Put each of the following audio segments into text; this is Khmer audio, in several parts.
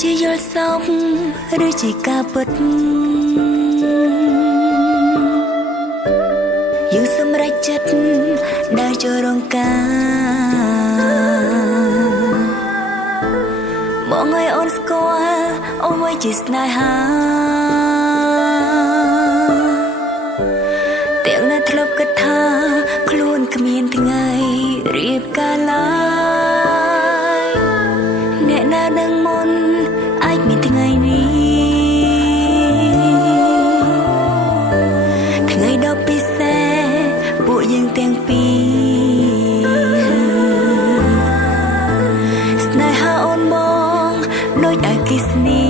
ជាយល់សោកឬជាការពិតយើងសម្រេចចិត្តដើរចូលរងការមកឲ្យអូនស្គាល់អ្វីជាស្នេហាទាំងនៅធ្លាប់គិតថាខ្លួនគ្មានថ្ងៃរៀបការឡើយអ្នកណានឹងមុនអាចមានថ្ងៃនេះថ្ងៃដ៏ពិសេសពួកយើងទាំងពីរស្នេហាអូនមកដូចអគ្គិសនី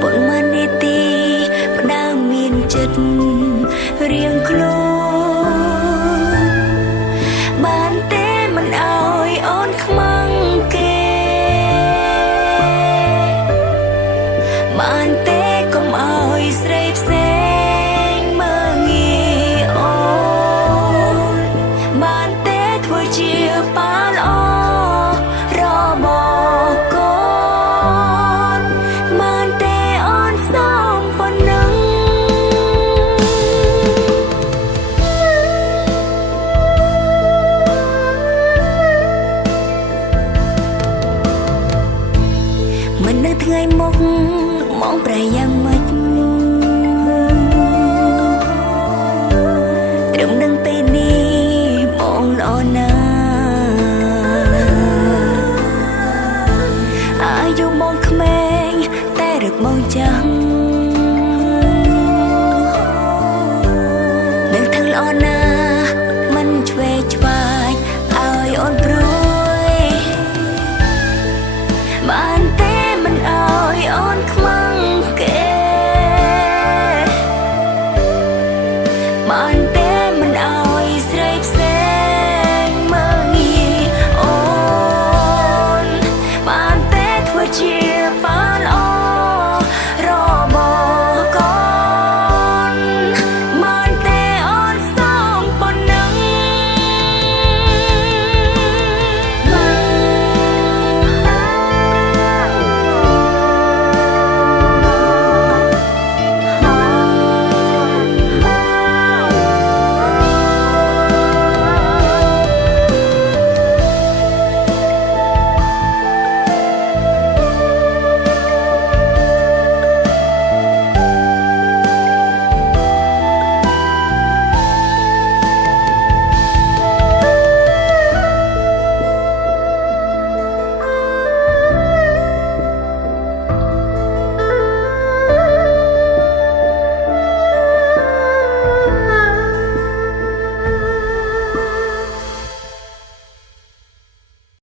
ប៉ុន្មាននាទីផ្ដើមមានចិត្តរៀងខ្លួនបានទេមិនអើយអូនខ្មាំងគេបានទេកុំអើយស្រីផ្សេងមើងងាយអូនបានទេធ្វើជាប៉ាល្អរបស់កូនបានទេអូនសូមប៉ុណ្ណឹងមិននៅថ្ងៃមុខมองប្រយ៉ាងម៉េច